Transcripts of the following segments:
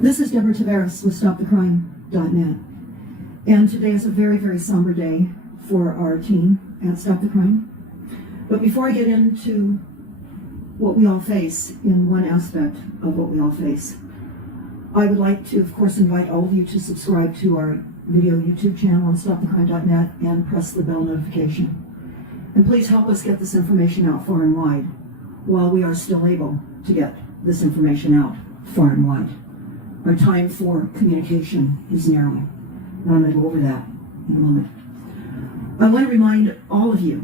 This is Deborah Tavares with 𝗦𝗵𝗿𝗶, and today is a very, very somber day for our team at Stop the Crime. But before I get into what we all face in one aspect of what we all face, I would like to, of course, invite all of you to subscribe to our video YouTube channel on 𝗦𝗵𝗿𝗶 and press the bell notification. And please help us get this information out far and wide while we are still able to get this information out far and wide. Our time for communication is narrowing, and I'm going to go over that in a moment. I want to remind all of you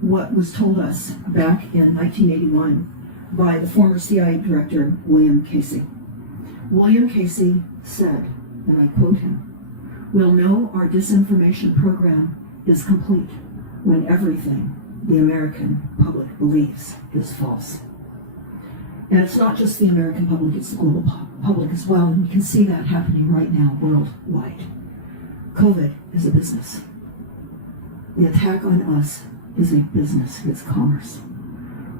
what was told us back in 1981 by the former CIA Director, 𝗦𝗵𝗿𝗶𝗹. 𝗦𝗵𝗿𝗶𝗹 said, and I quote him, "We'll know our disinformation program is complete when everything the American public believes is false." And it's not just the American public, it's the global public as well, and you can see that happening right now worldwide. COVID is a business. The attack on us is a business, it's commerce.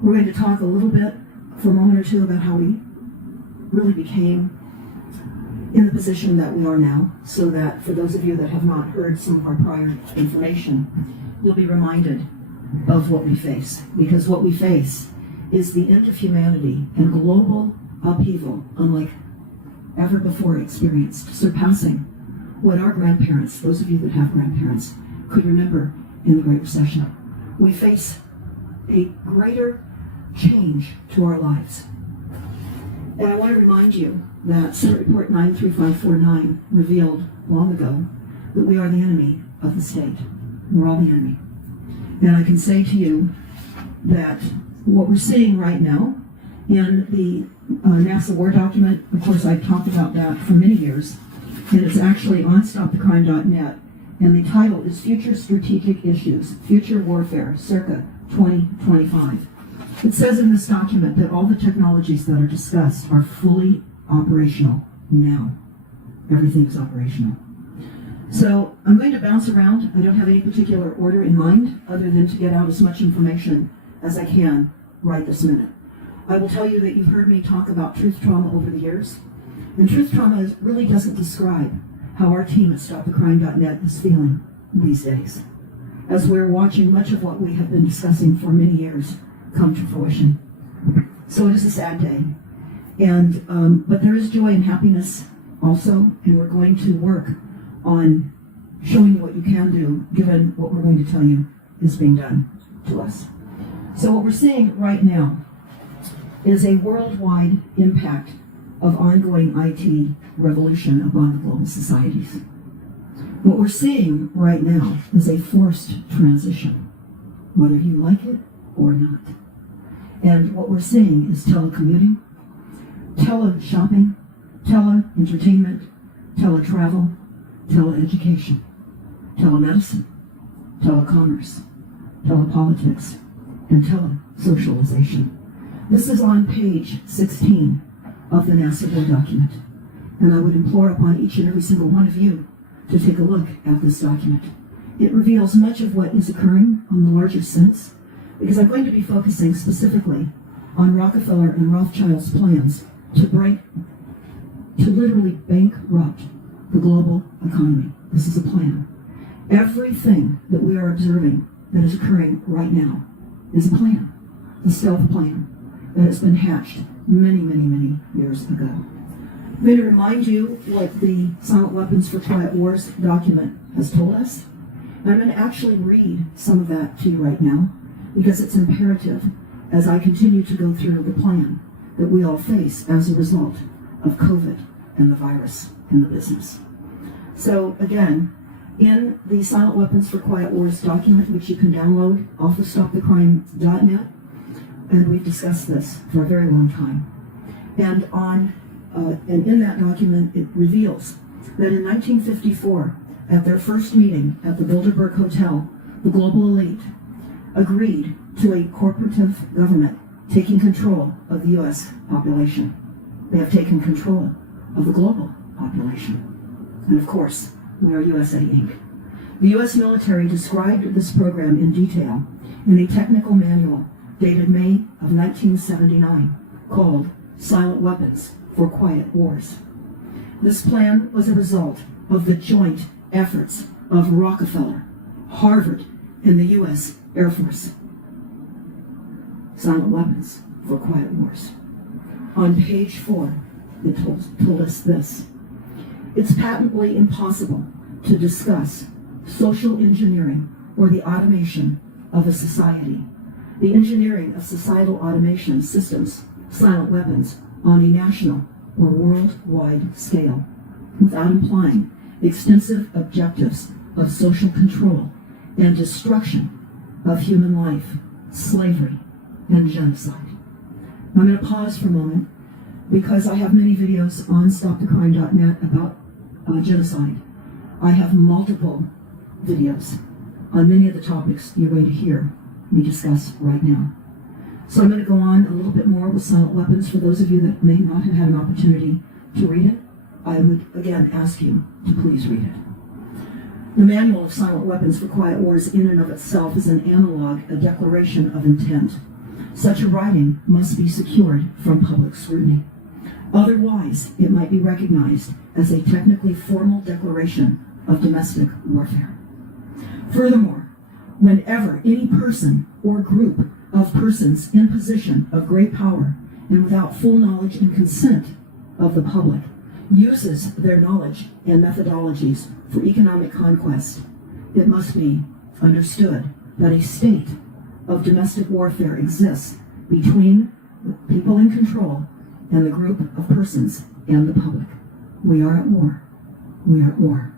We're going to talk a little bit for a moment or two about how we really became in the position that we are now, so that for those of you that have not heard some of our prior information, you'll be reminded of what we face. Because what we face is the end of humanity and global upheaval unlike ever before experienced, surpassing what our grandparents, those of you that have grandparents, could remember in the Great Recession. We face a greater change to our lives. And I want to remind you that Senate Report 93549 revealed long ago that we are the enemy of the state. We're all the enemy. And I can say to you that what we're seeing right now in the NASA War document, of course I've talked about that for many years, and it's actually on stopthecrime.net, and the title is Future Strategic Issues, Future Warfare, circa 2025. It says in this document that all the technologies that are discussed are fully operational now. Everything is operational. So I'm going to bounce around. I don't have any particular order in mind other than to get out as much information as I can right this minute. I will tell you that you've heard me talk about truth trauma over the years, and truth trauma really doesn't describe how our team at stopthecrime.net is feeling these days, as we're watching much of what we have been discussing for many years come to fruition. So it is a sad day, and but there is joy and happiness also, and we're going to work on showing you what you can do given what we're going to tell you is being done to us. So what we're seeing right now is a worldwide impact of ongoing IT revolution upon the global societies. What we're seeing right now is a forced transition, whether you like it or not. And what we're seeing is telecommuting, tele-shopping, tele-entertainment, tele-travel, tele-education, telemedicine, telecommerce, telepolitics, and tele-socialization. This is on page 16 of the NASA War document, and I would implore upon each and every single one of you to take a look at this document. It reveals much of what is occurring on the larger sense, because I'm going to be focusing specifically on Rockefeller and Rothschild's plans to literally bankrupt the global economy. This is a plan. Everything that we are observing that is occurring right now is a plan, a stealth plan that has been hatched many, many, many years ago. I'm going to remind you what the Silent Weapons for Quiet Wars document has told us. And I'm going to actually read some of that to you right now, because it's imperative as I continue to go through the plan that we all face as a result of COVID and the virus and the business. So again, in the Silent Weapons for Quiet Wars document, which you can download off of stopthecrime.net, and we've discussed this for a very long time. And in that document, it reveals that in 1954, at their first meeting at the Bilderberg Hotel, the global elite agreed to a corporative government taking control of the U.S. population. They have taken control of the global population. And of course, we are USA Inc. The U.S. military described this program in detail in a technical manual dated May of 1979 called Silent Weapons for Quiet Wars. This plan was a result of the joint efforts of Rockefeller, Harvard, and the U.S. Air Force. Silent weapons for quiet wars. On page 4, it told us this. It's patently impossible to discuss social engineering or the automation of a society. The engineering of societal automation systems, silent weapons, on a national or worldwide scale, without implying extensive objectives of social control and destruction of human life, slavery, and genocide. I'm going to pause for a moment because I have many videos on stopthecrime.net about genocide. I have multiple videos on many of the topics you're going to hear me discuss right now. So I'm going to go on a little bit more with silent weapons. For those of you that may not have had an opportunity to read it, I would again ask you to please read it. The Manual of Silent Weapons for Quiet Wars in and of itself is an analog, a declaration of intent. Such a writing must be secured from public scrutiny. Otherwise, it might be recognized as a technically formal declaration of domestic warfare. Furthermore, whenever any person or group of persons in position of great power and without full knowledge and consent of the public uses their knowledge and methodologies for economic conquest, it must be understood that a state of domestic warfare exists between the people in control and the group of persons and the public. We are at war. We are at war.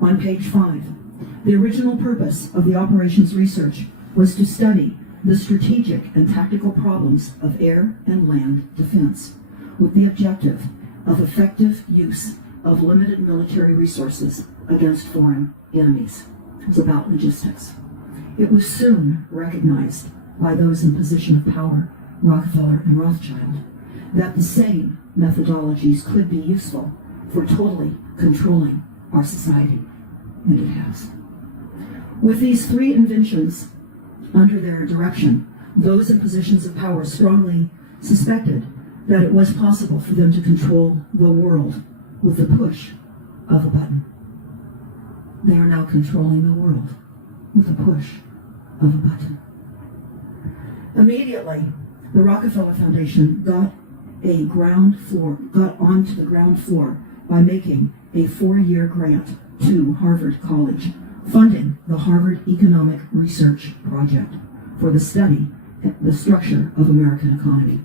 On page 5, the original purpose of the operations research was to study the strategic and tactical problems of air and land defense with the objective of effective use of limited military resources against foreign enemies. It was about logistics. It was soon recognized by those in position of power, Rockefeller and Rothschild, that the same methodologies could be useful for totally controlling our society, and it has. With these three inventions under their direction, those in positions of power strongly suspected that it was possible for them to control the world with the push of a button. They are now controlling the world with the push of a button. Immediately, the Rockefeller Foundation got onto the ground floor by making a 4-year grant to Harvard College, funding the Harvard Economic Research Project for the study of the structure of American economy.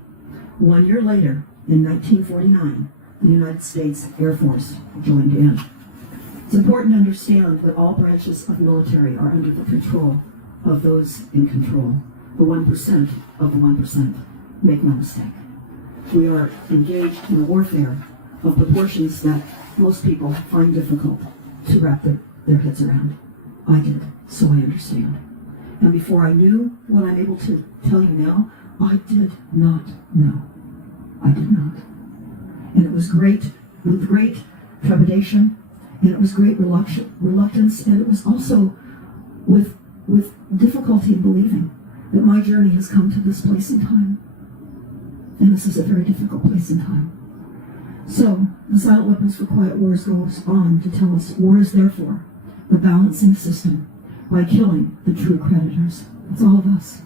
1 year later, in 1949, the United States Air Force joined in. It's important to understand that all branches of military are under the control of those in control, the 1% of the 1%. Make no mistake. We are engaged in a warfare of proportions that most people find difficult to wrap their heads around. I did, so I understand. And before I knew what I'm able to tell you now, I did not know. I did not. And it was with great trepidation, and it was great reluctance, and it was also with difficulty in believing that my journey has come to this place in time. And this is a very difficult place in time. So, the Silent Weapons for Quiet Wars goes on to tell us war is therefore the balancing system by killing the true creditors. That's all of us.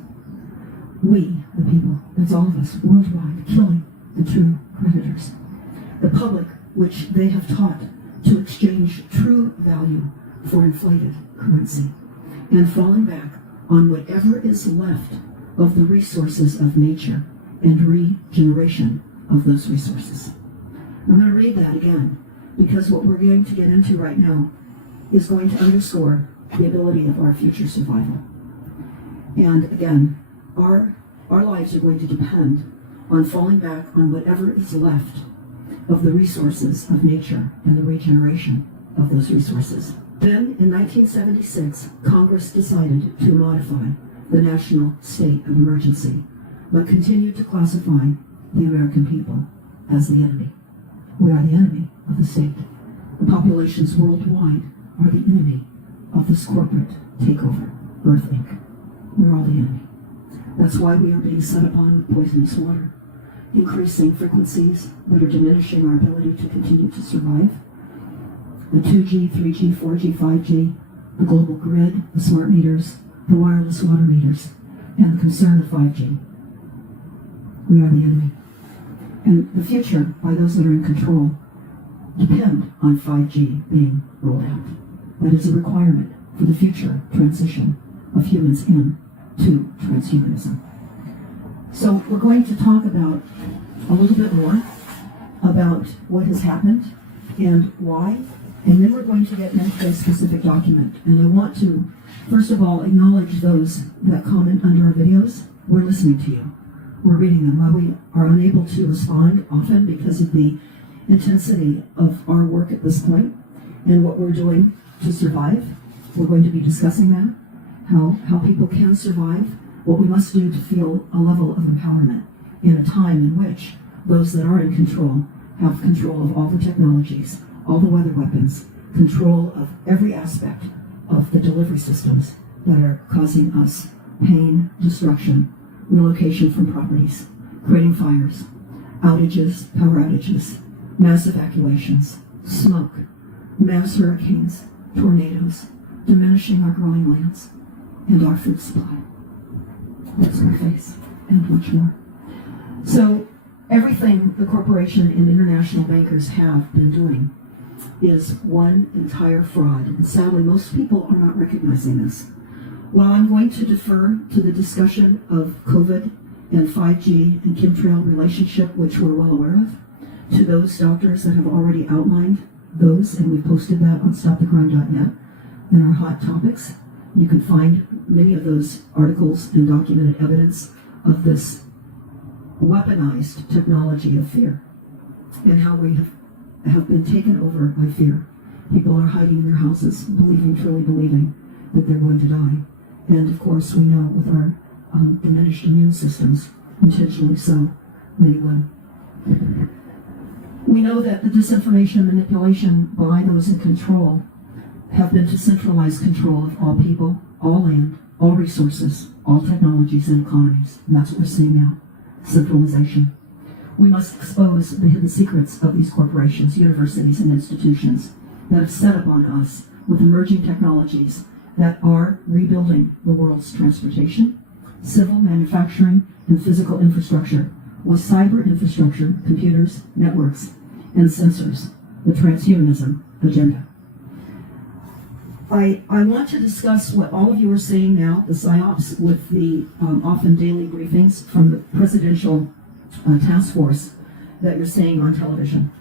We, the people, that's all of us, worldwide, killing the true creditors. The public, which they have taught to exchange true value for inflated currency, and falling back on whatever is left of the resources of nature and regeneration of those resources. I'm going to read that again, because what we're going to get into right now is going to underscore the ability of our future survival. And again, our lives are going to depend on falling back on whatever is left of the resources of nature and the regeneration of those resources. Then, in 1976, Congress decided to modify the national state of emergency, but continued to classify the American people as the enemy. We are the enemy of the state. The populations worldwide are the enemy of this corporate takeover, Earth Inc. We're all the enemy. That's why we are being set upon with poisonous water. increasing frequencies that are diminishing our ability to continue to survive. The 2G, 3G, 4G, 5G, the global grid, the smart meters, the wireless water meters, and the concern of 5G. We are the enemy. And the future, by those that are in control, depend on 5G being rolled out. That is a requirement for the future transition of humans into transhumanism. So we're going to talk about a little bit more about what has happened and why, and then we're going to get into a specific document. And I want to, first of all, acknowledge those that comment under our videos. We're listening to you. We're reading them. While we are unable to respond often because of the intensity of our work at this point and what we're doing to survive, we're going to be discussing that, how people can survive, what we must do to feel a level of empowerment in a time in which those that are in control have control of all the technologies, all the weather weapons, control of every aspect of the delivery systems that are causing us pain, destruction, relocation from properties, creating fires, outages, power outages, mass evacuations, smoke, mass hurricanes, tornadoes, diminishing our growing lands, and our food supply. That's our face, and much more. So everything the corporation and international bankers have been doing is one entire fraud. And sadly, most people are not recognizing this. While I'm going to defer to the discussion of COVID and 5G and chemtrail relationship, which we're well aware of, to those doctors that have already outlined those, and we posted that on stopthecrime.net in our hot topics. You can find many of those articles and documented evidence of this weaponized technology of fear and how we have been taken over by fear. People are hiding in their houses, truly believing that they're going to die. And of course, we know with our diminished immune systems, intentionally so, many will. We know that the disinformation and manipulation by those in control have been to centralize control of all people, all land, all resources, all technologies and economies. And that's what we're seeing now, centralization. We must expose the hidden secrets of these corporations, universities, and institutions that have set upon us with emerging technologies that are rebuilding the world's transportation, civil, manufacturing, and physical infrastructure with cyber infrastructure, computers, networks, and sensors, the transhumanism agenda. I want to discuss what all of you are saying now, the PSYOPs, with the often daily briefings from the presidential task force that you're seeing on television.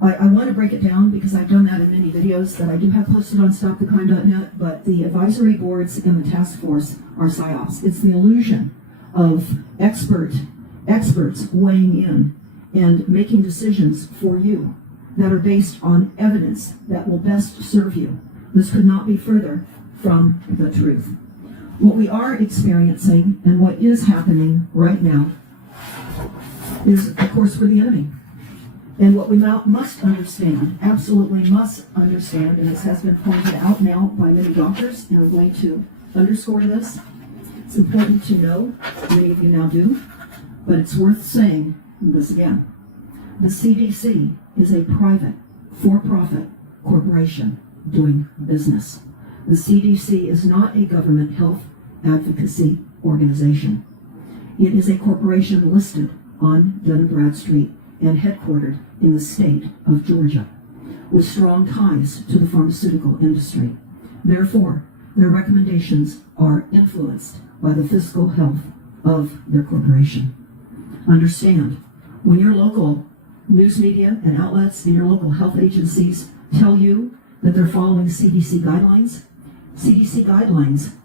I want to break it down because I've done that in many videos that I do have posted on stopthecrime.net, but the advisory boards and the task force are PSYOPs. It's the illusion of experts weighing in and making decisions for you that are based on evidence that will best serve you. This could not be further from the truth. What we are experiencing and what is happening right now is, of course, we're the enemy. And what we now must understand, absolutely must understand, and this has been pointed out now by many doctors, and I'm going to underscore this. It's important to know, many of you now do, but it's worth saying this again. The CDC is a private, for-profit corporation doing business. The CDC is not a government health advocacy organization. It is a corporation listed on Dun & Bradstreet and headquartered in the state of Georgia, with strong ties to the pharmaceutical industry. Therefore, their recommendations are influenced by the fiscal health of their corporation. Understand, when your local news media and outlets and your local health agencies tell you that they're following CDC guidelines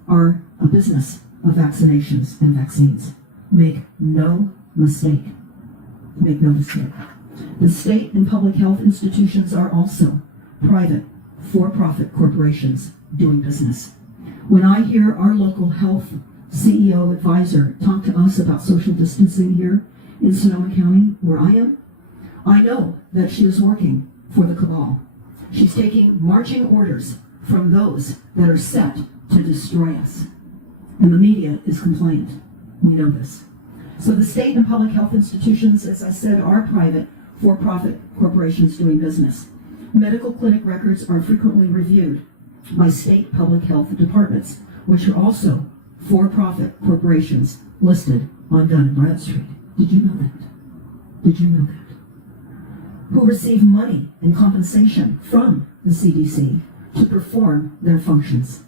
are a business of vaccinations and vaccines. Make no mistake. Make no mistake. The state and public health institutions are also private, for-profit corporations doing business. When I hear our local health CEO advisor talk to us about social distancing here in Sonoma County, where I am, I know that she is working for the cabal. She's taking marching orders from those that are set to destroy us. And the media is compliant. We know this. So the state and public health institutions, as I said, are private, for-profit corporations doing business. Medical clinic records are frequently reviewed by state public health departments, which are also for-profit corporations listed on Dun & Bradstreet. Did you know that? Did you know that? Who receive money and compensation from the CDC to perform their functions.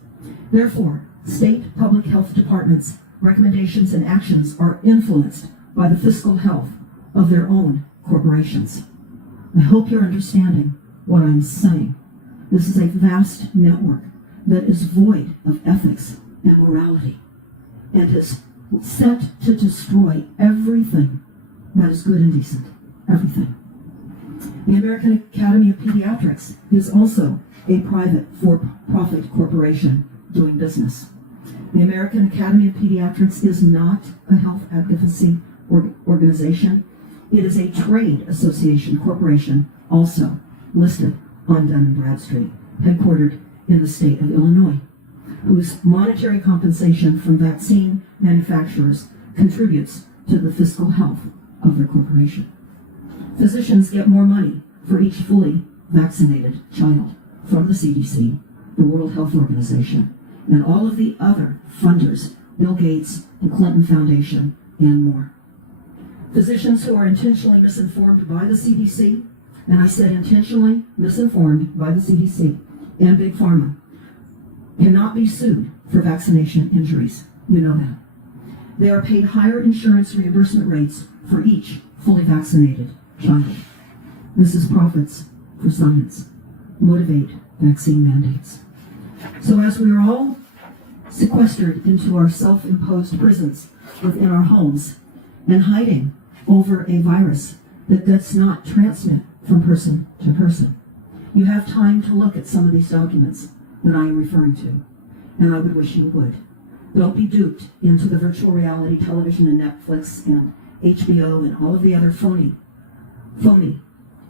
Therefore, state public health departments' recommendations and actions are influenced by the fiscal health of their own corporations. I hope you're understanding what I'm saying. This is a vast network that is void of ethics and morality and is set to destroy everything that is good and decent. Everything. The American Academy of Pediatrics is also a private for-profit corporation doing business. The American Academy of Pediatrics is not a health advocacy organization. It is a trade association corporation also listed on Dun & Bradstreet, headquartered in the state of Illinois, whose monetary compensation from vaccine manufacturers contributes to the fiscal health of their corporation. Physicians get more money for each fully vaccinated child from the CDC, the World Health Organization, and all of the other funders, Bill Gates, the Clinton Foundation, and more. Physicians who are intentionally misinformed by the CDC, and I said intentionally misinformed by the CDC and Big Pharma, cannot be sued for vaccination injuries. You know that. They are paid higher insurance reimbursement rates for each fully vaccinated child. This is profits for science. Motivate vaccine mandates. So as we are all sequestered into our self-imposed prisons within our homes and hiding over a virus that does not transmit from person to person, you have time to look at some of these documents that I am referring to, and I would wish you would. Don't be duped into the virtual reality television and Netflix and HBO and all of the other phony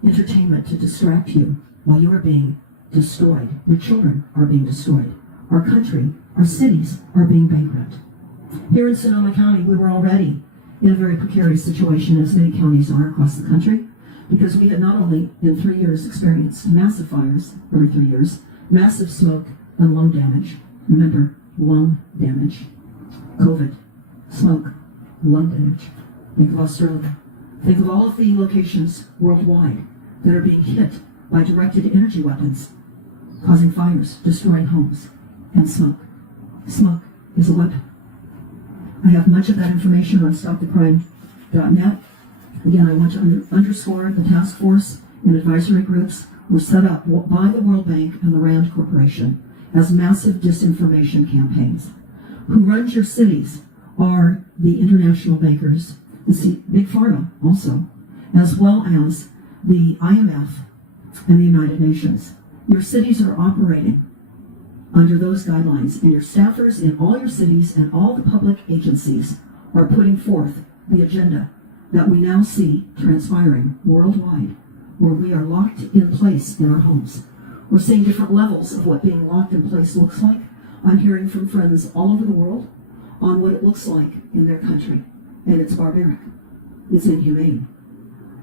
entertainment to distract you while you are being destroyed. Your children are being destroyed. Our country, our cities are being bankrupt. Here in Sonoma County, we were already in a very precarious situation, as many counties are across the country, because we had not only in 3 years experienced massive fires every 3 years, massive smoke and lung damage. Remember, lung damage. COVID, smoke, lung damage. Think of Australia. Think of all of the locations worldwide that are being hit by directed energy weapons, causing fires, destroying homes, and smoke. Smoke is a weapon. I have much of that information on stopthecrime.net. Again, I want to underscore the task force and advisory groups were set up by the World Bank and the RAND Corporation as massive disinformation campaigns. Who runs your cities are the international bankers, the Big Pharma also, as well as the IMF and the United Nations. Your cities are operating under those guidelines, and your staffers in all your cities and all the public agencies are putting forth the agenda that we now see transpiring worldwide, where we are locked in place in our homes. We're seeing different levels of what being locked in place looks like. I'm hearing from friends all over the world on what it looks like in their country, and it's barbaric. It's inhumane.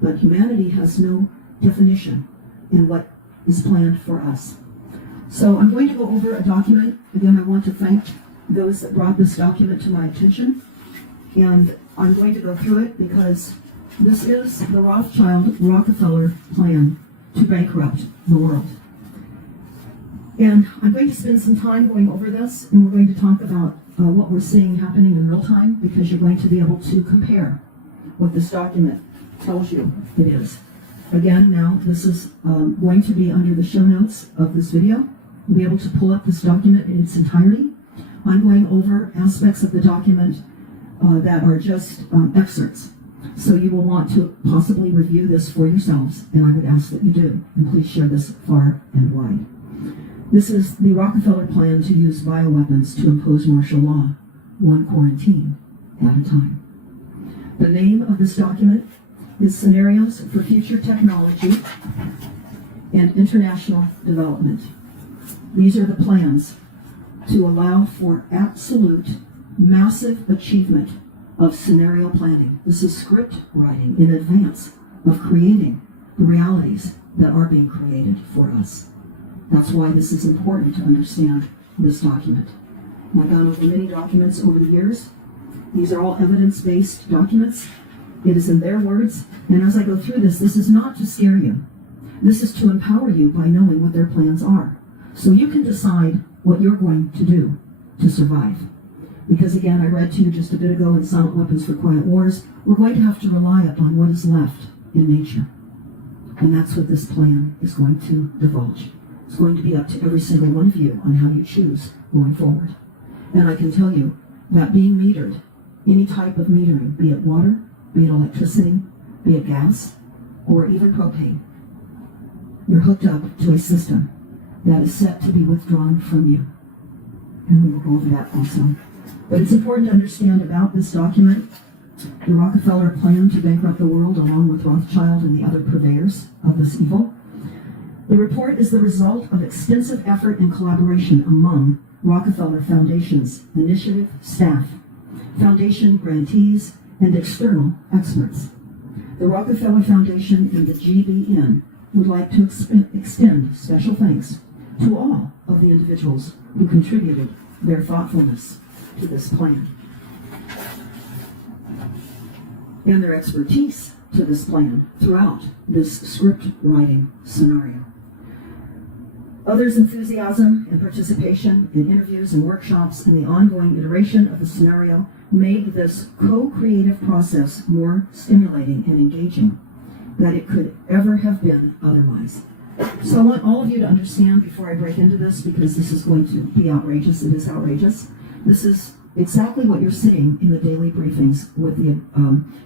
But humanity has no definition in what is planned for us. So I'm going to go over a document. Again, I want to thank those that brought this document to my attention. And I'm going to go through it because this is the Rothschild-Rockefeller plan to bankrupt the world. And I'm going to spend some time going over this, and we're going to talk about what we're seeing happening in real time, because you're going to be able to compare what this document tells you it is. Again, now this is going to be under the show notes of this video. You'll be able to pull up this document in its entirety. I'm going over aspects of the document that are just excerpts. So you will want to possibly review this for yourselves, and I would ask that you do. And please share this far and wide. This is the Rockefeller plan to use bioweapons to impose martial law, one quarantine at a time. The name of this document is Scenarios for Future Technology and International Development. These are the plans to allow for absolute massive achievement of scenario planning. This is script writing in advance of creating the realities that are being created for us. That's why this is important to understand this document. And I've gone over many documents over the years. These are all evidence-based documents. It is in their words. And as I go through this is not to scare you. This is to empower you by knowing what their plans are. So you can decide what you're going to do to survive. Because again, I read to you just a bit ago in Silent Weapons for Quiet Wars, we're going to have to rely upon what is left in nature. And that's what this plan is going to divulge. It's going to be up to every single one of you on how you choose going forward. And I can tell you that being metered, any type of metering, be it water, be it electricity, be it gas, or even propane, you're hooked up to a system that is set to be withdrawn from you. And we will go over that also. But it's important to understand about this document, the Rockefeller plan to bankrupt the world along with Rothschild and the other purveyors of this evil. The report is the result of extensive effort and collaboration among Rockefeller Foundation's initiative staff, foundation grantees, and external experts. The Rockefeller Foundation and the GBN would like to extend special thanks to all of the individuals who contributed their thoughtfulness to this plan and their expertise to this plan throughout this script writing scenario. Others' enthusiasm and participation in interviews and workshops and the ongoing iteration of the scenario made this co-creative process more stimulating and engaging than it could ever have been otherwise. So I want all of you to understand before I break into this, because this is going to be outrageous. It is outrageous. This is exactly what you're seeing in the daily briefings with the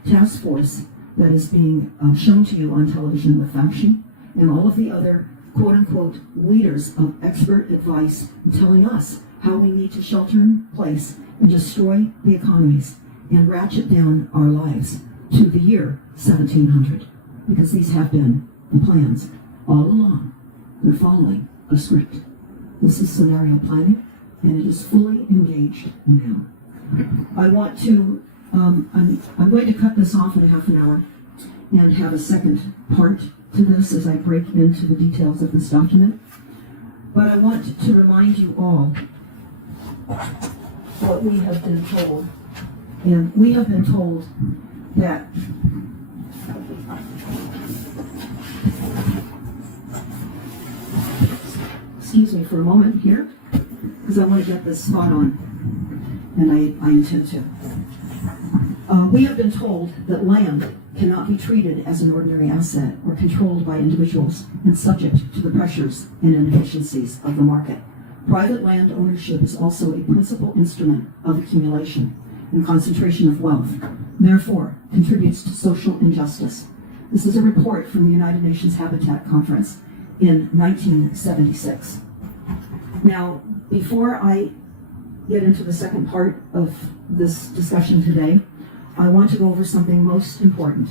task force that is being shown to you on television with Fauci and all of the other quote-unquote leaders of expert advice telling us how we need to shelter in place and destroy the economies and ratchet down our lives to the year 1700, because these have been the plans all along. They're following a script. This is scenario planning, and it is fully engaged now. I want to, I'm going to cut this off in a half an hour and have a second part to this as I break into the details of this document. But I want to remind you all what we have been told. And we have been told that excuse me for a moment here, because I want to get this spot on, and I intend to. We have been told that land cannot be treated as an ordinary asset or controlled by individuals and subject to the pressures and inefficiencies of the market. Private land ownership is also a principal instrument of accumulation and concentration of wealth, therefore contributes to social injustice. This is a report from the United Nations Habitat Conference in 1976. Now, before I get into the second part of this discussion today, I want to go over something most important.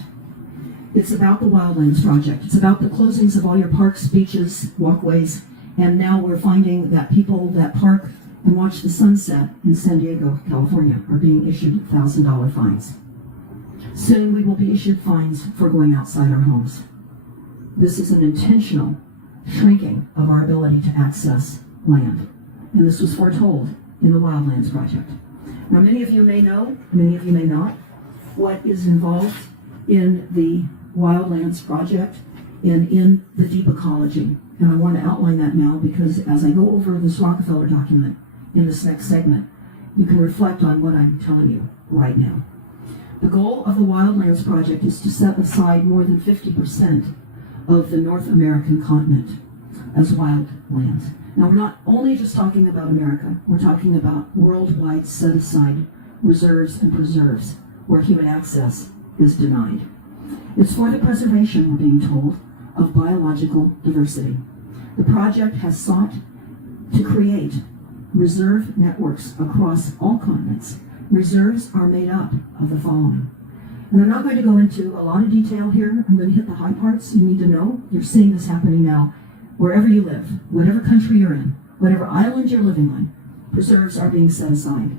It's about the Wildlands Project. It's about the closings of all your parks, beaches, walkways, and now we're finding that people that park and watch the sunset in San Diego, California, are being issued $1,000 fines. Soon we will be issued fines for going outside our homes. This is an intentional shrinking of our ability to access land. And this was foretold in the Wildlands Project. Now, many of you may know, many of you may not, what is involved in the Wildlands Project and in the deep ecology. And I want to outline that now, because as I go over this Rockefeller document in this next segment, you can reflect on what I'm telling you right now. The goal of the Wildlands Project is to set aside more than 50% of the North American continent as wild lands. Now, we're not only just talking about America, we're talking about worldwide set-aside reserves and preserves where human access is denied. It's for the preservation, we're being told, of biological diversity. The project has sought to create reserve networks across all continents. Reserves are made up of the following. And I'm not going to go into a lot of detail here. I'm going to hit the high parts you need to know. You're seeing this happening now. Wherever you live, whatever country you're in, whatever island you're living on, preserves are being set aside.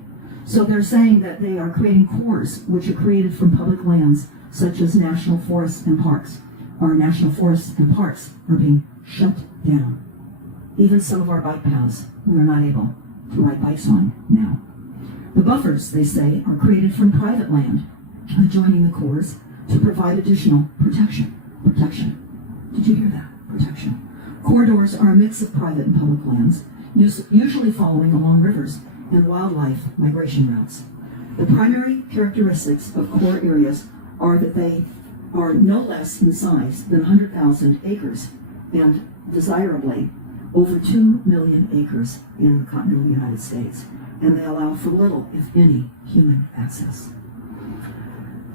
So they're saying that they are creating cores which are created from public lands, such as national forests and parks. Our national forests and parks are being shut down. Even some of our bike paths we are not able to ride bikes on now. The buffers, they say, are created from private land adjoining the cores to provide additional protection. Did you hear that? Protection. Corridors are a mix of private and public lands, usually following along rivers and wildlife migration routes. The primary characteristics of core areas are that they are no less in size than 100,000 acres and, desirably, over 2 million acres in the continental United States, and they allow for little, if any, human access.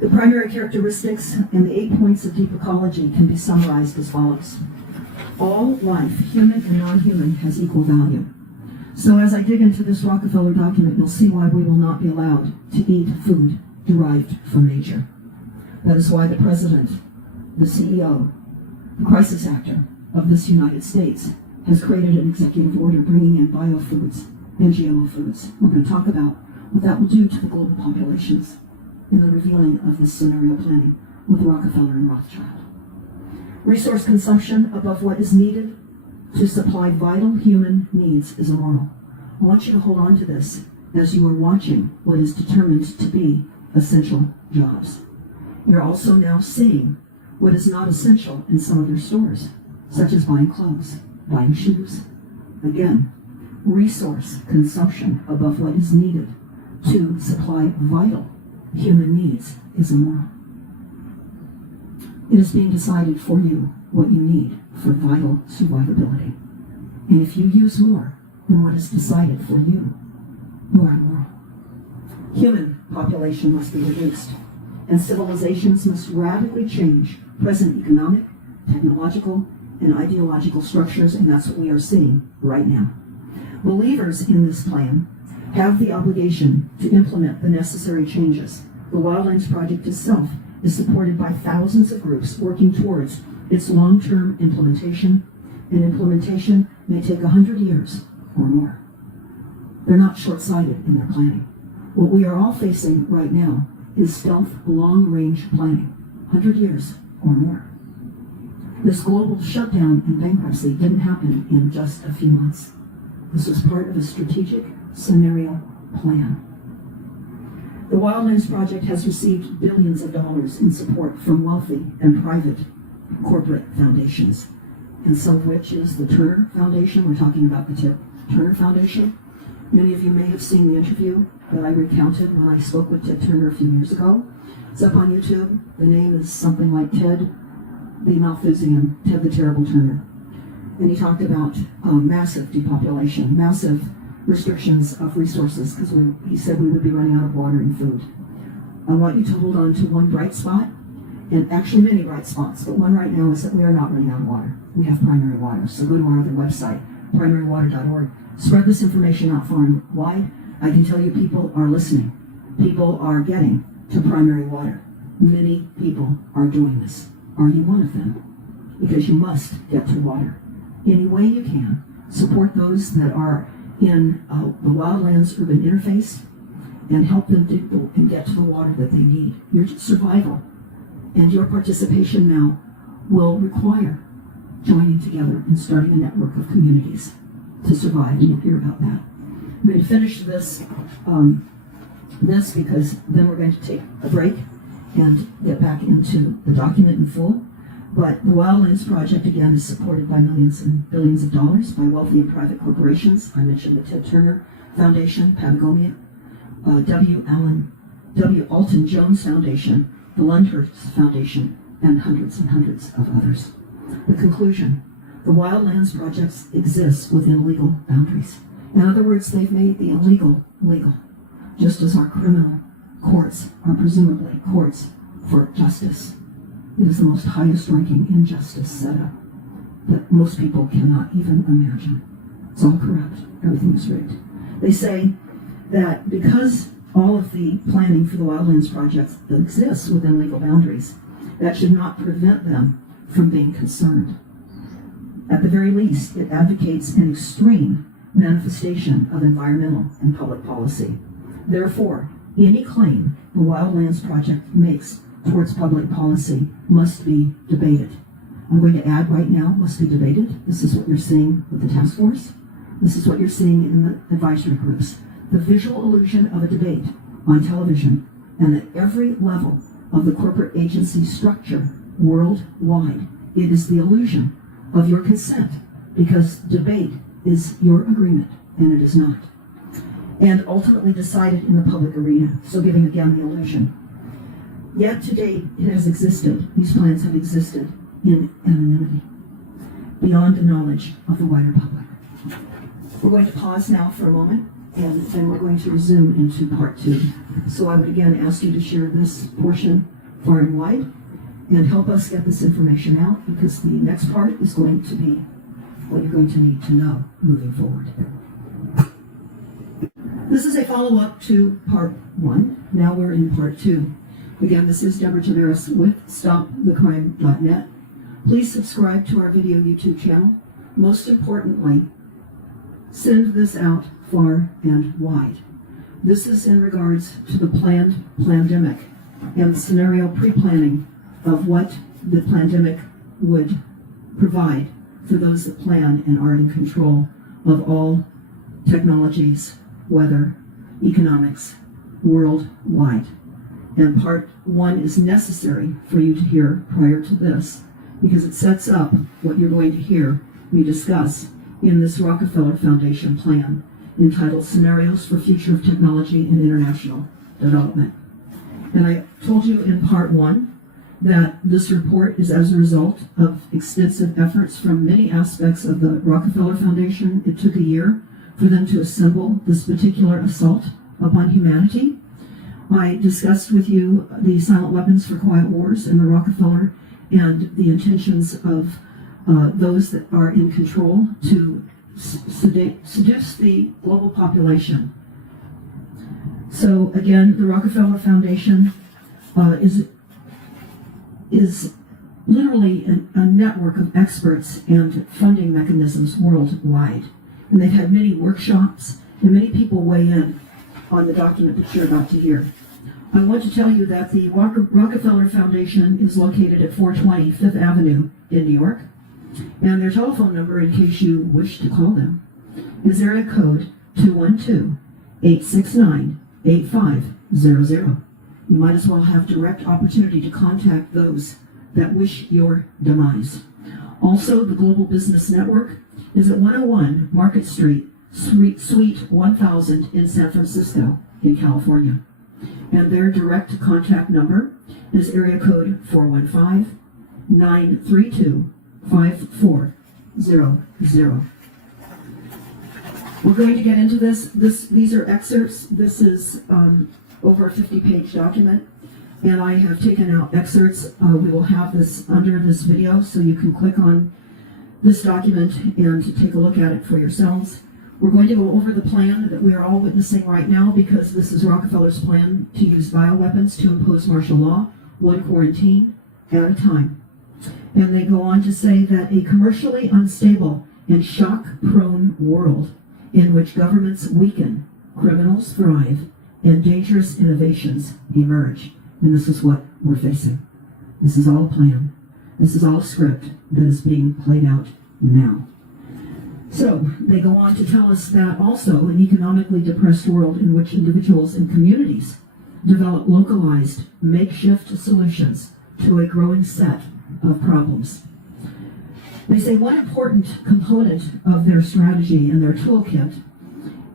The primary characteristics and the 8 points of deep ecology can be summarized as follows. All life, human and non-human, has equal value. So as I dig into this Rockefeller document, you'll see why we will not be allowed to eat food derived from nature. That is why the President, the CEO, the crisis actor of this United States, has created an executive order bringing in biofoods and GMO foods. We're going to talk about what that will do to the global populations in the revealing of this scenario planning with Rockefeller and Rothschild. Resource consumption above what is needed to supply vital human needs is immoral. I want you to hold on to this as you are watching what is determined to be essential jobs. You're also now seeing what is not essential in some of your stores, such as buying clothes, buying shoes. Again, resource consumption above what is needed to supply vital human needs is immoral. It is being decided for you what you need for vital survivability. And if you use more than what is decided for you, you are immoral. Human population must be reduced, and civilizations must radically change present economic, technological, and ideological structures, and that's what we are seeing right now. Believers in this plan have the obligation to implement the necessary changes. The Wildlands Project itself is supported by thousands of groups working towards its long-term implementation, and implementation may take 100 years or more. They're not short-sighted in their planning. What we are all facing right now is stealth long-range planning, 100 years or more. This global shutdown and bankruptcy didn't happen in just a few months. This was part of a strategic scenario plan. The Wildlands Project has received billions of dollars in support from wealthy and private corporate foundations, and some of which is the Turner Foundation. We're talking about the Turner Foundation. Many of you may have seen the interview that I recounted when I spoke with Ted Turner a few years ago. It's up on YouTube. The name is something like Ted the Terrible Turner. And he talked about massive depopulation, massive restrictions of resources, because he said we would be running out of water and food. I want you to hold on to one bright spot, and actually many bright spots, but one right now is that we are not running out of water. We have primary water. So go to our other website, primarywater.org. Spread this information out far and wide. I can tell you people are listening. People are getting to primary water. Many people are doing this. Are you one of them? Because you must get to water. Any way you can, support those that are in the wildlands urban interface and help them and get to the water that they need. Your survival and your participation now will require joining together and starting a network of communities to survive, and you'll hear about that. I'm going to finish this because then we're going to take a break and get back into the document in full. But the Wildlands Project, again, is supported by millions and billions of dollars by wealthy and private corporations. I mentioned the Ted Turner Foundation, Patagonia, W. Alton Jones Foundation, the Lundhurst Foundation, and hundreds of others. The conclusion: the Wildlands Project exists within legal boundaries. In other words, they've made the illegal legal, just as our criminal courts are presumably courts for justice. It is the most highest ranking injustice setup that most people cannot even imagine. It's all corrupt. Everything is rigged. They say that because all of the planning for the Wildlands Project exists within legal boundaries, that should not prevent them from being concerned. At the very least, it advocates an extreme manifestation of environmental and public policy. Therefore, any claim the Wildlands Project makes towards public policy must be debated. I'm going to add right now, must be debated. This is what you're seeing with the task force. This is what you're seeing in the advisory groups. The visual illusion of a debate on television and at every level of the corporate agency structure worldwide. It is the illusion of your consent, because debate is your agreement and it is not. And ultimately decided in the public arena, so giving again the illusion. Yet to date it has existed, these plans have existed in anonymity, beyond the knowledge of the wider public. We're going to pause now for a moment, and then we're going to resume into part 2. So I would again ask you to share this portion far and wide, and help us get this information out, because the next part is going to be what you're going to need to know moving forward. This is a follow-up to part 1. Now we're in part 2. Again, this is Deborah TAVARES with 𝗦𝗵𝗿𝗶𝗹. Please subscribe to our video YouTube channel. Most importantly, send this out far and wide. This is in regards to the planned pandemic and scenario pre-planning of what the pandemic would provide for those that plan and are in control of all technologies, weather, economics, worldwide. And part 1 is necessary for you to hear prior to this, because it sets up what you're going to hear me discuss in this Rockefeller Foundation plan entitled Scenarios for Future of Technology and International Development. And I told you in part 1 that this report is as a result of extensive efforts from many aspects of the Rockefeller Foundation. It took a year for them to assemble this particular assault upon humanity. I discussed with you the silent weapons for quiet wars in the Rockefeller and the intentions of those that are in control to seduce the global population. So again, the Rockefeller Foundation is literally a network of experts and funding mechanisms worldwide. And they've had many workshops, and many people weigh in on the document that you're about to hear. I want to tell you that the Rockefeller Foundation is located at 420 Fifth Avenue in New York, and their telephone number, in case you wish to call them, is area code 212-869-8500. You might as well have direct opportunity to contact those that wish your demise. Also, the Global Business Network is at 101 Market Street, Suite 1000 in San Francisco, in California. And their direct contact number is area code 415-932-5400. We're going to get into this. These are excerpts. This is over a 50-page document, and I have taken out excerpts. We will have this under this video, so you can click on this document and take a look at it for yourselves. We're going to go over the plan that we are all witnessing right now, because this is Rockefeller's plan to use bioweapons to impose martial law, one quarantine at a time. And they go on to say that a commercially unstable and shock-prone world in which governments weaken, criminals thrive, and dangerous innovations emerge. And this is what we're facing. This is all a plan. This is all a script that is being played out now. So they go on to tell us that also an economically depressed world in which individuals and communities develop localized, makeshift solutions to a growing set of problems. They say one important component of their strategy and their toolkit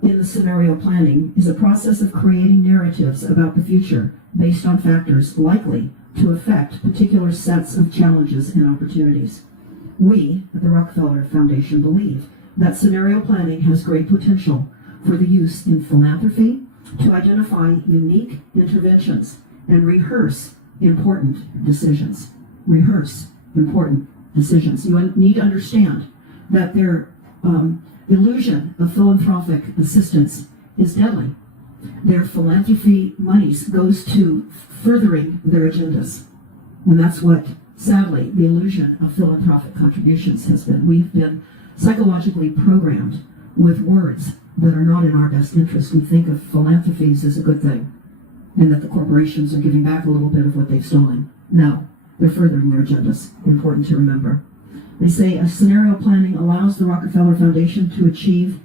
in the scenario planning is a process of creating narratives about the future based on factors likely to affect particular sets of challenges and opportunities. We at the Rockefeller Foundation believe that scenario planning has great potential for the use in philanthropy to identify unique interventions and rehearse important decisions. Rehearse important decisions. You need to understand that their illusion of philanthropic assistance is deadly. Their philanthropy monies goes to furthering their agendas. And that's what, sadly, the illusion of philanthropic contributions has been. We've been psychologically programmed with words that are not in our best interest. We think of philanthropies as a good thing, and that the corporations are giving back a little bit of what they've stolen. No, they're furthering their agendas. Important to remember. They say a scenario planning allows the Rockefeller Foundation to achieve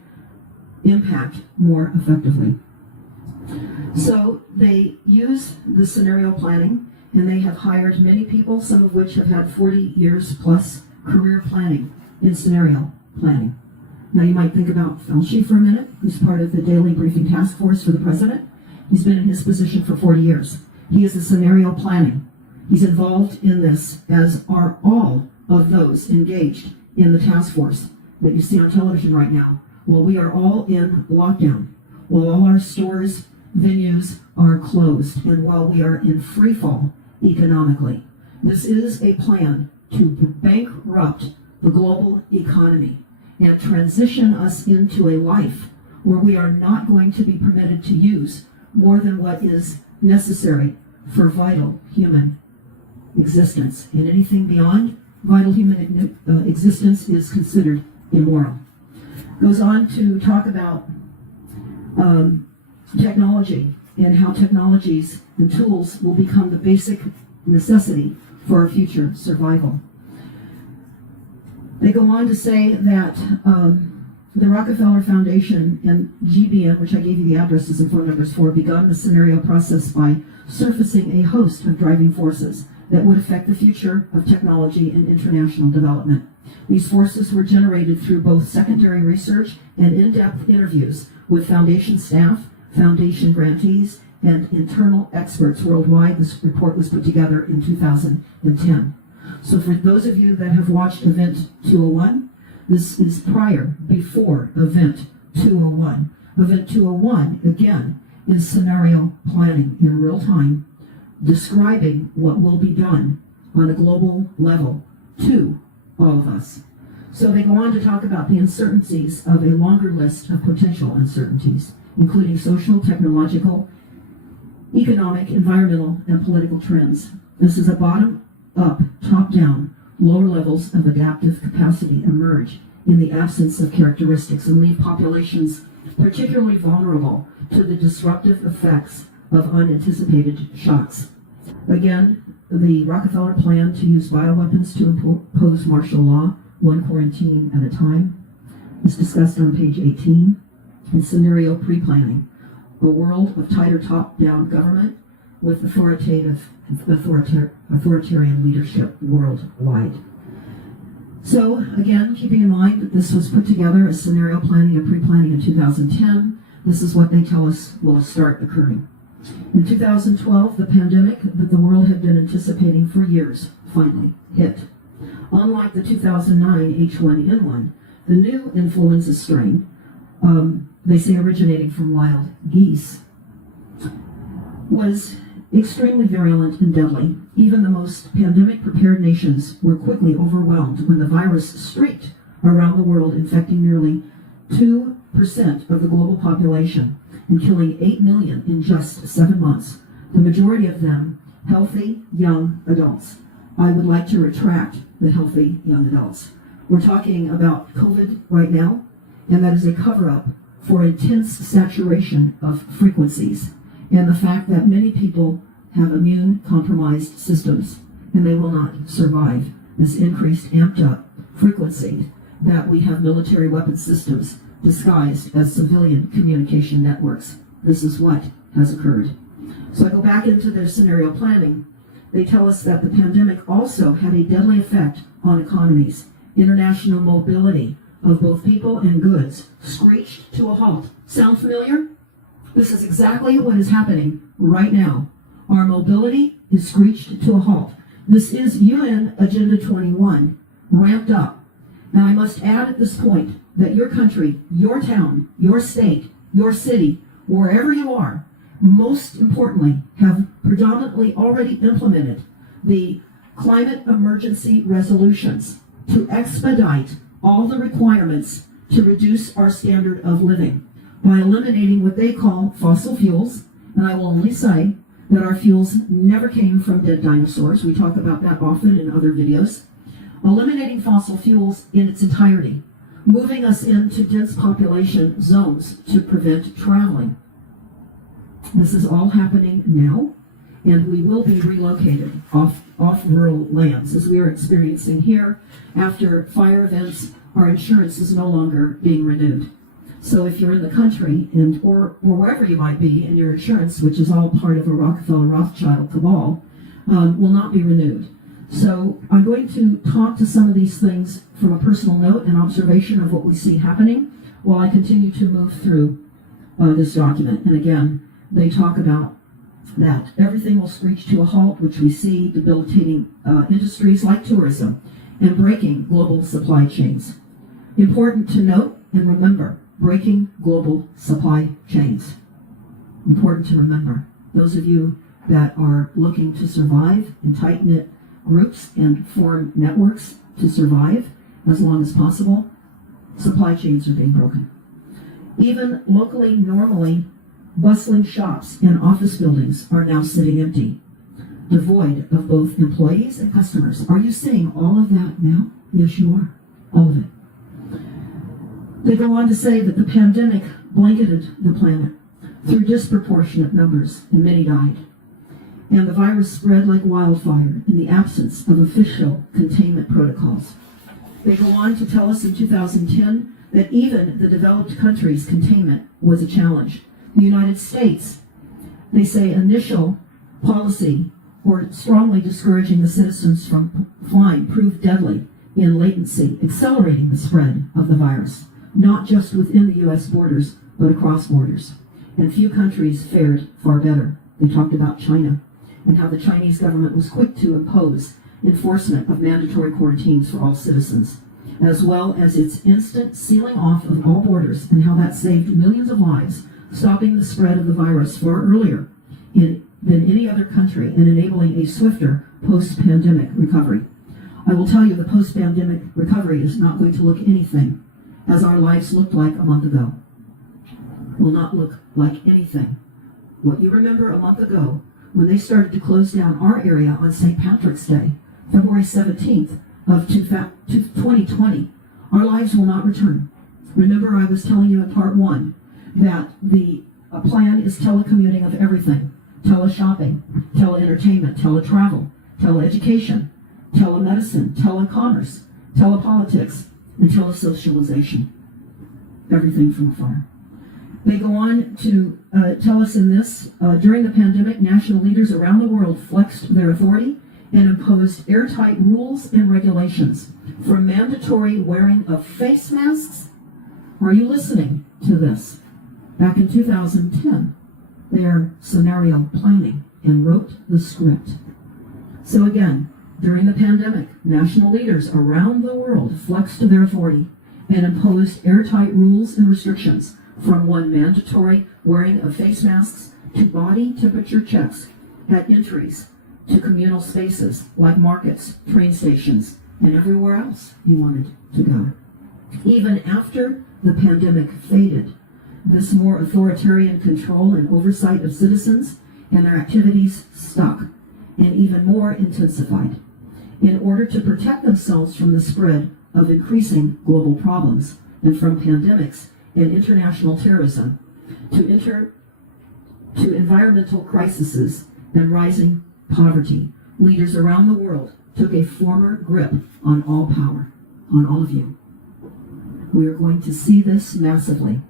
impact more effectively. So they use the scenario planning, and they have hired many people, some of which have had 40 years plus career planning in scenario planning. Now you might think about Fauci for a minute, who's part of the daily briefing task force for the president. He's been in his position for 40 years. He is a scenario planning. He's involved in this, as are all of those engaged in the task force that you see on television right now. Well, we are all in lockdown. While all our stores, venues are closed, and while we are in free fall economically, this is a plan to bankrupt the global economy and transition us into a life where we are not going to be permitted to use more than what is necessary for vital human existence. And anything beyond vital human existence is considered immoral. Goes on to talk about technology and how technologies and tools will become the basic necessity for our future survival. They go on to say that the Rockefeller Foundation and GBN, which I gave you the addresses and phone numbers for, begun the scenario process by surfacing a host of driving forces that would affect the future of technology and international development. These forces were generated through both secondary research and in-depth interviews with foundation staff, foundation grantees, and internal experts worldwide. This report was put together in 2010. So for those of you that have watched Event 201, this is before Event 201. Event 201, again, is scenario planning in real time, describing what will be done on a global level to all of us. So they go on to talk about the uncertainties of a longer list of potential uncertainties, including social, technological, economic, environmental, and political trends. This is a bottom-up, top-down, lower levels of adaptive capacity emerge in the absence of characteristics and leave populations particularly vulnerable to the disruptive effects of unanticipated shocks. Again, the Rockefeller plan to use bioweapons to impose martial law, one quarantine at a time, is discussed on page 18. And scenario pre-planning, a world of tighter top-down government with authoritarian leadership worldwide. So, again, keeping in mind that this was put together as scenario planning and pre-planning in 2010, this is what they tell us will start occurring. In 2012, the pandemic that the world had been anticipating for years finally hit. Unlike the 2009 H1N1, the new influenza strain, they say originating from wild geese, was extremely virulent and deadly. Even the most pandemic-prepared nations were quickly overwhelmed when the virus streaked around the world, infecting nearly 2% of the global population and killing 8 million in just 7 months, the majority of them healthy young adults. I would like to retract the healthy young adults. We're talking about COVID right now, and that is a cover-up for intense saturation of frequencies and the fact that many people have immune-compromised systems and they will not survive this increased amped-up frequency that we have military weapon systems disguised as civilian communication networks. This is what has occurred. So I go back into their scenario planning. They tell us that the pandemic also had a deadly effect on economies. International mobility of both people and goods screeched to a halt. Sound familiar? This is exactly what is happening right now. Our mobility is screeched to a halt. This is UN Agenda 21 ramped up. Now I must add at this point that your country, your town, your state, your city, wherever you are, most importantly, have predominantly already implemented the climate emergency resolutions to expedite all the requirements to reduce our standard of living by eliminating what they call fossil fuels. And I will only say that our fuels never came from dead dinosaurs. We talk about that often in other videos. Eliminating fossil fuels in its entirety moving us into dense population zones to prevent traveling. This is all happening now, and we will be relocated off rural lands, as we are experiencing here. After fire events, our insurance is no longer being renewed. So if you're in the country, or wherever you might be, and your insurance, which is all part of a Rockefeller-Rothschild cabal, will not be renewed. So I'm going to talk to some of these things from a personal note and observation of what we see happening while I continue to move through this document. And again, they talk about that everything will screech to a halt, which we see debilitating industries like tourism and breaking global supply chains. Important to note and remember, breaking global supply chains. Important to remember. Those of you that are looking to survive in tight-knit groups and form networks to survive as long as possible, supply chains are being broken. Even locally, normally bustling shops and office buildings are now sitting empty, devoid of both employees and customers. Are you seeing all of that now? Yes, you are. All of it. They go on to say that the pandemic blanketed the planet through disproportionate numbers, and many died. And the virus spread like wildfire in the absence of official containment protocols. They go on to tell us in 2010 that even the developed countries' containment was a challenge. The United States, they say initial policy or strongly discouraging the citizens from flying proved deadly in latency, accelerating the spread of the virus, not just within the U.S. borders, but across borders. And few countries fared far better. They talked about China and how the Chinese government was quick to impose enforcement of mandatory quarantines for all citizens, as well as its instant sealing off of all borders, and how that saved millions of lives, stopping the spread of the virus far earlier than any other country and enabling a swifter post-pandemic recovery. I will tell you, the post-pandemic recovery is not going to look anything as our lives looked like a month ago. Will not look like anything. What you remember a month ago, when they started to close down our area on St. Patrick's Day, February 17th of 2020, our lives will not return. Remember, I was telling you in part 1 that the plan is telecommuting of everything. Teleshopping, tele-entertainment, teletravel, teleeducation, telemedicine, telecommerce, telepolitics, and telesocialization. Everything from afar. They go on to tell us in this, during the pandemic, national leaders around the world flexed their authority and imposed airtight rules and regulations, from mandatory wearing of face masks. Are you listening to this? Back in 2010, their scenario planning and wrote the script. So again, during the pandemic, national leaders around the world flexed their authority and imposed airtight rules and restrictions, from one mandatory wearing of face masks to body temperature checks at entries to communal spaces like markets, train stations, and everywhere else you wanted to go. Even after the pandemic faded, this more authoritarian control and oversight of citizens and their activities stuck and even more intensified. In order to protect themselves from the spread of increasing global problems and from pandemics and international terrorism, to environmental crises and rising poverty, leaders around the world took a former grip on all power, on all of you. We are going to see this massively.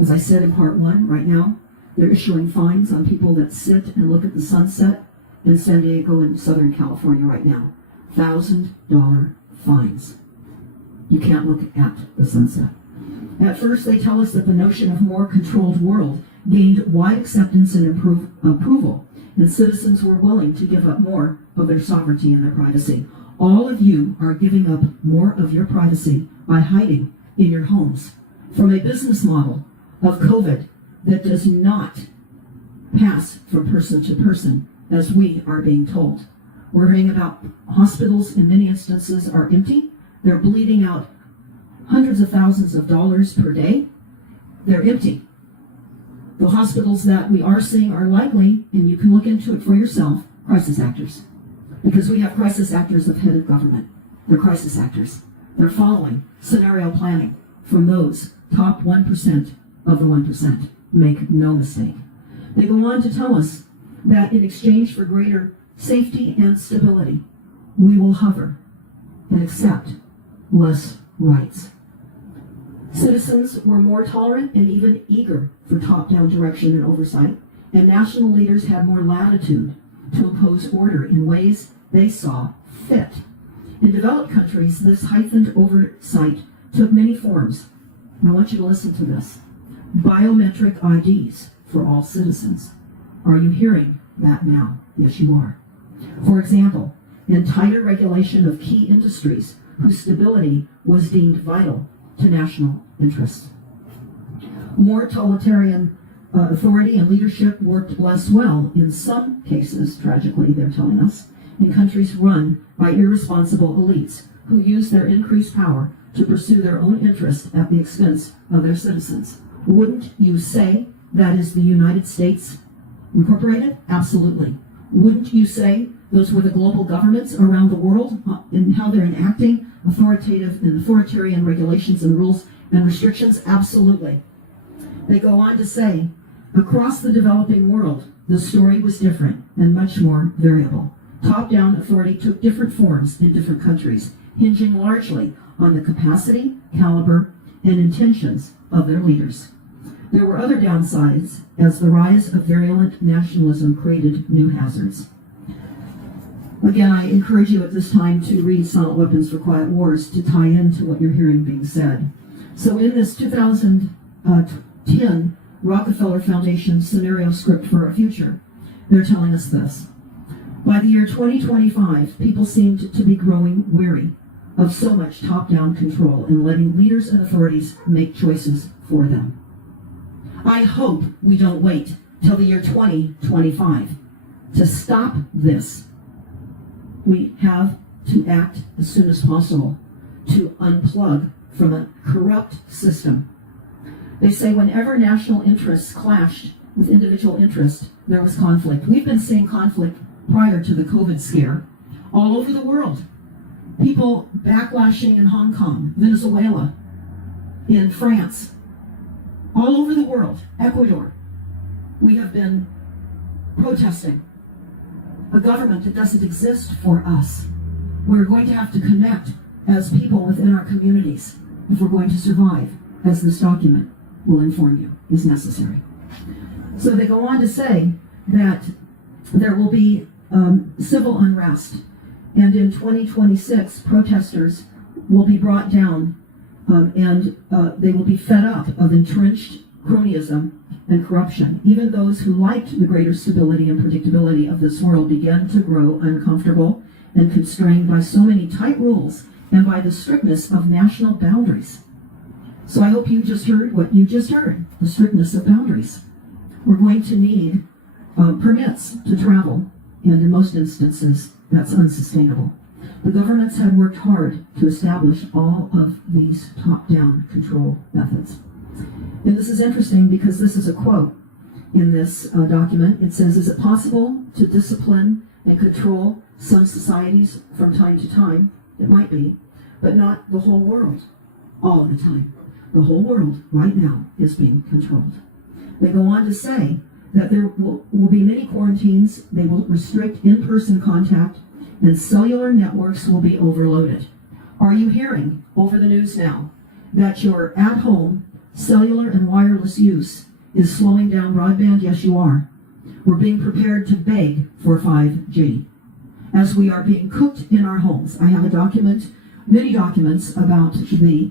As I said in part 1, right now, they're issuing fines on people that sit and look at the sunset in San Diego and Southern California right now. $1,000 fines. You can't look at the sunset. At first, they tell us that the notion of more controlled world gained wide acceptance and approval, and citizens were willing to give up more of their sovereignty and their privacy. All of you are giving up more of your privacy by hiding in your homes from a business model of COVID that does not pass from person to person, as we are being told. We're hearing about hospitals in many instances are empty. They're bleeding out hundreds of thousands of dollars per day. They're empty. The hospitals that we are seeing are likely, and you can look into it for yourself, crisis actors. Because we have crisis actors of head of government. They're crisis actors. They're following scenario planning. from those top 1% of the 1%. Make no mistake. They go on to tell us that in exchange for greater safety and stability, we will hover and accept less rights. Citizens were more tolerant and even eager for top-down direction and oversight, and national leaders had more latitude to impose order in ways they saw fit. In developed countries, this heightened oversight took many forms. And I want you to listen to this. Biometric IDs for all citizens. Are you hearing that now? Yes, you are. For example, in tighter regulation of key industries whose stability was deemed vital to national interests. More totalitarian authority and leadership worked less well in some cases, tragically, they're telling us, in countries run by irresponsible elites who use their increased power to pursue their own interests at the expense of their citizens. Wouldn't you say that is the United States Incorporated? Absolutely. Wouldn't you say those were the global governments around the world and how they're enacting authoritarian regulations and rules and restrictions? Absolutely. They go on to say, across the developing world, the story was different and much more variable. Top-down authority took different forms in different countries, hinging largely on the capacity, caliber, and intentions of their leaders. There were other downsides as the rise of virulent nationalism created new hazards. Again, I encourage you at this time to read Silent Weapons for Quiet Wars to tie into what you're hearing being said. So in this 2010 Rockefeller Foundation scenario script for our future, they're telling us this. By the year 2025, people seemed to be growing weary of so much top-down control and letting leaders and authorities make choices for them. I hope we don't wait till the year 2025 to stop this. We have to act as soon as possible to unplug from a corrupt system. They say whenever national interests clashed with individual interest, there was conflict. We've been seeing conflict prior to the COVID scare all over the world. People backlashing in Hong Kong, Venezuela, in France, all over the world, Ecuador. We have been protesting a government that doesn't exist for us. We're going to have to connect as people within our communities if we're going to survive, as this document will inform you is necessary. So they go on to say that there will be civil unrest, and in 2026, protesters will be brought down and they will be fed up of entrenched cronyism and corruption. Even those who liked the greater stability and predictability of this world began to grow uncomfortable and constrained by so many tight rules and by the strictness of national boundaries. So I hope you just heard what you just heard, the strictness of boundaries. We're going to need permits to travel, and in most instances, that's unsustainable. The governments had worked hard to establish all of these top-down control methods. And this is interesting because this is a quote in this document. It says, is it possible to discipline and control some societies from time to time? It might be, but not the whole world all the time. The whole world right now is being controlled. They go on to say that there will be many quarantines, they will restrict in-person contact, and cellular networks will be overloaded. Are you hearing over the news now that your at-home cellular and wireless use is slowing down broadband? Yes, you are. We're being prepared to beg for 5G. As we are being cooked in our homes, I have a document, many documents about the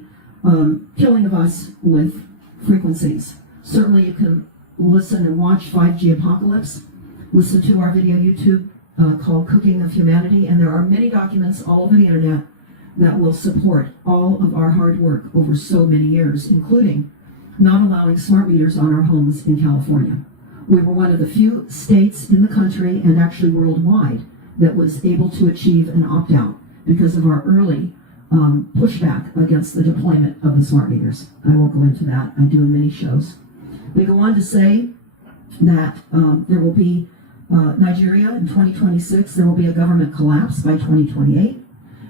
killing of us with frequencies. Certainly you can listen and watch 5G Apocalypse, listen to our video YouTube called Cooking of Humanity, and there are many documents all over the internet that will support all of our hard work over so many years, including not allowing smart meters on our homes in California. We were one of the few states in the country and actually worldwide that was able to achieve an opt-out because of our early pushback against the deployment of the smart meters. I won't go into that. I do in many shows. They go on to say that there will be Nigeria in 2026, there will be a government collapse by 2028.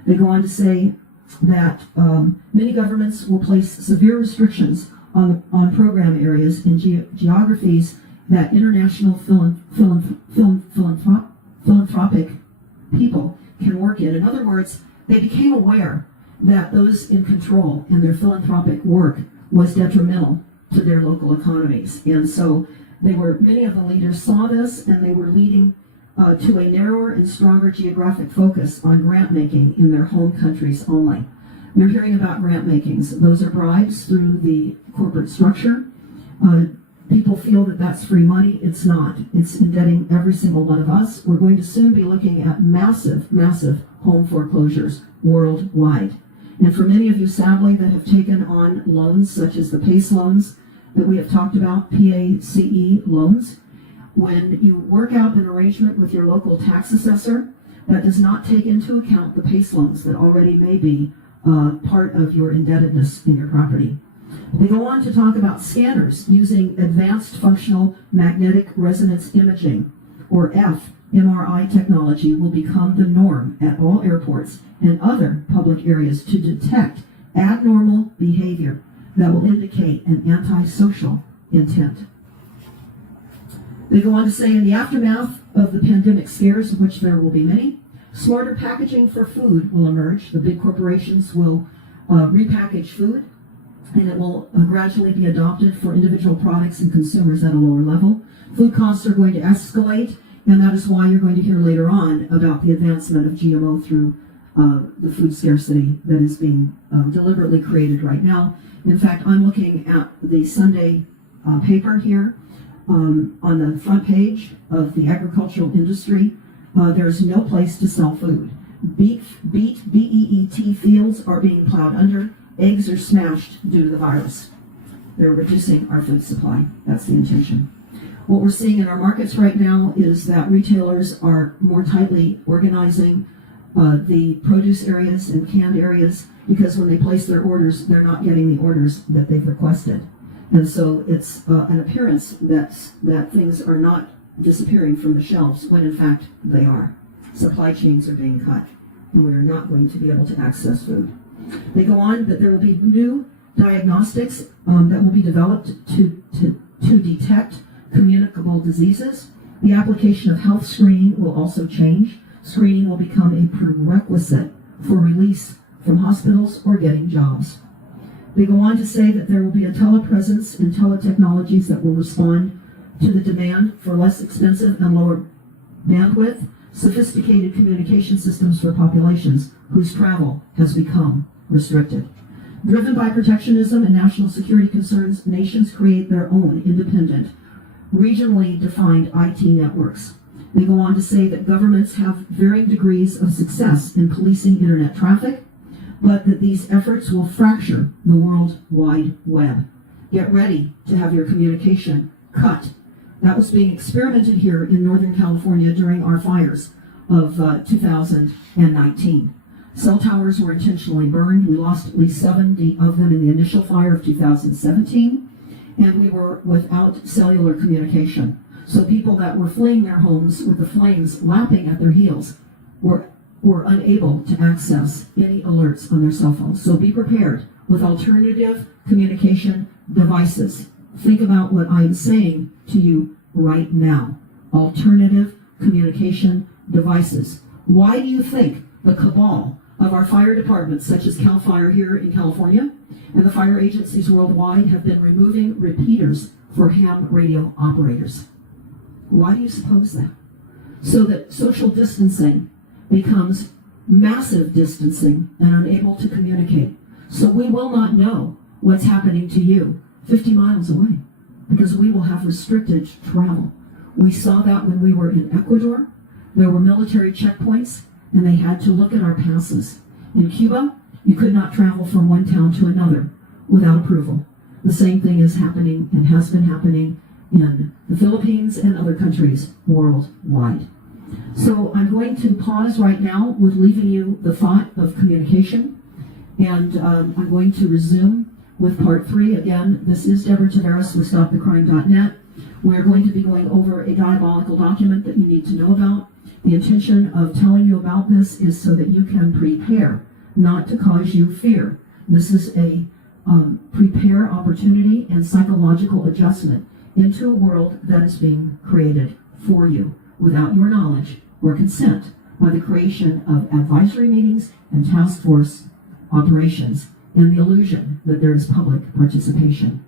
They go on to say that many governments will place severe restrictions on program areas in geographies that international philanthropic people can work in. In other words, they became aware that those in control and their philanthropic work was detrimental to their local economies. And so many of the leaders saw this, and they were leading to a narrower and stronger geographic focus on grant making in their home countries only. You're hearing about grant makings. Those are bribes through the corporate structure. People feel that that's free money. It's not. It's indebting every single one of us. We're going to soon be looking at massive, massive home foreclosures worldwide. And for many of you, sadly, that have taken on loans such as the PACE loans that we have talked about, PACE loans, when you work out an arrangement with your local tax assessor that does not take into account the PACE loans that already may be part of your indebtedness in your property. They go on to talk about scanners using advanced functional magnetic resonance imaging, or fMRI technology, will become the norm at all airports and other public areas to detect abnormal behavior that will indicate an antisocial intent. They go on to say, in the aftermath of the pandemic scares, of which there will be many, smarter packaging for food will emerge. The big corporations will repackage food, and it will gradually be adopted for individual products and consumers at a lower level. Food costs are going to escalate, and that is why you're going to hear later on about the advancement of GMO through the food scarcity that is being deliberately created right now. In fact, I'm looking at the Sunday paper here. On the front page of the agricultural industry, there's no place to sell food. Beet, B-E-E-T fields are being plowed under. Eggs are smashed due to the virus. They're reducing our food supply. That's the intention. What we're seeing in our markets right now is that retailers are more tightly organizing the produce areas and canned areas, because when they place their orders, they're not getting the orders that they've requested. And so it's an appearance that things are not disappearing from the shelves, when in fact they are. Supply chains are being cut, and we are not going to be able to access food. They go on that there will be new diagnostics that will be developed to detect communicable diseases. The application of health screening will also change. Screening will become a prerequisite for release from hospitals or getting jobs. They go on to say that there will be a telepresence and teletechnologies that will respond to the demand for less expensive and lower bandwidth, sophisticated communication systems for populations whose travel has become restricted. Driven by protectionism and national security concerns, nations create their own independent, regionally defined IT networks. They go on to say that governments have varying degrees of success in policing internet traffic, but that these efforts will fracture the World Wide Web. Get ready to have your communication cut. That was being experimented here in Northern California during our fires of 2019. Cell towers were intentionally burned. We lost at least 70 of them in the initial fire of 2017, and we were without cellular communication. So people that were fleeing their homes with the flames lapping at their heels were unable to access any alerts on their cell phones. So be prepared with alternative communication devices. Think about what I'm saying to you right now. Alternative communication devices. Why do you think the cabal of our fire departments, such as CAL FIRE here in California, and the fire agencies worldwide have been removing repeaters for ham radio operators? Why do you suppose that? So that social distancing becomes massive distancing and unable to communicate. So we will not know what's happening to you 50 miles away, because we will have restricted travel. We saw that when we were in Ecuador. There were military checkpoints, and they had to look at our passes. In Cuba, you could not travel from one town to another without approval. The same thing is happening and has been happening in the Philippines and other countries worldwide. So I'm going to pause right now with leaving you the thought of communication, and I'm going to resume with part 3. Again, this is Deborah Tavares with StopTheCrime.net. We're going to be going over a diabolical document that you need to know about. The intention of telling you about this is so that you can prepare not to cause you fear. This is a prepare opportunity and psychological adjustment into a world that is being created for you without your knowledge or consent by the creation of advisory meetings and task force operations and the illusion that there is public participation.